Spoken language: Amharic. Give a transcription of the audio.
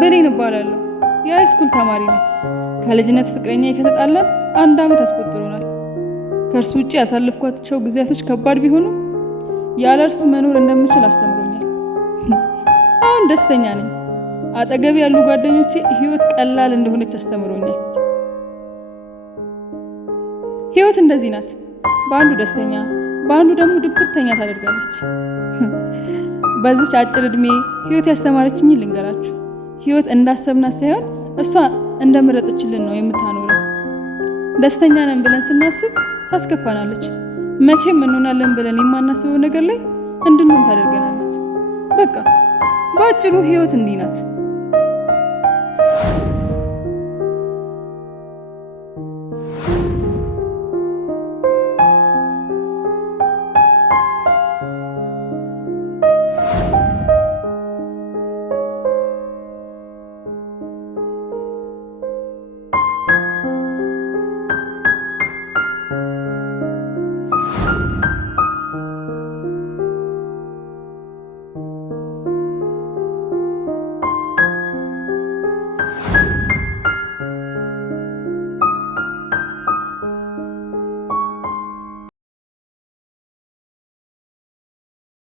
ብሌን እባላለሁ። የሃይስኩል ተማሪ ነኝ። ከልጅነት ፍቅረኛዬ ከተጣላን 1 ዓመት አስቆጥሮናል። ከእርሱ ውጭ ያሳለፍኳቸው ጊዜያቶች ከባድ ቢሆኑ ያለ እርሱ መኖር እንደምችል አስተምሮኛል። አሁን ደስተኛ ነኝ። አጠገብ ያሉ ጓደኞቼ ህይወት ቀላል እንደሆነች አስተምሮኛል። ህይወት እንደዚህ ናት። በአንዱ ደስተኛ፣ በአንዱ ደግሞ ድብርተኛ ታደርጋለች። በዚች አጭር እድሜ ህይወት ያስተማረችኝ ልንገራችሁ። ህይወት እንዳሰብናት ሳይሆን እሷ እንደመረጠችልን ነው የምታኖረው። ደስተኛ ነን ብለን ስናስብ ታስከፋናለች። መቼም እንሆናለን ብለን የማናስበው ነገር ላይ እንድንሆን ታደርገናለች። በቃ በአጭሩ ህይወት እንዲህ ናት።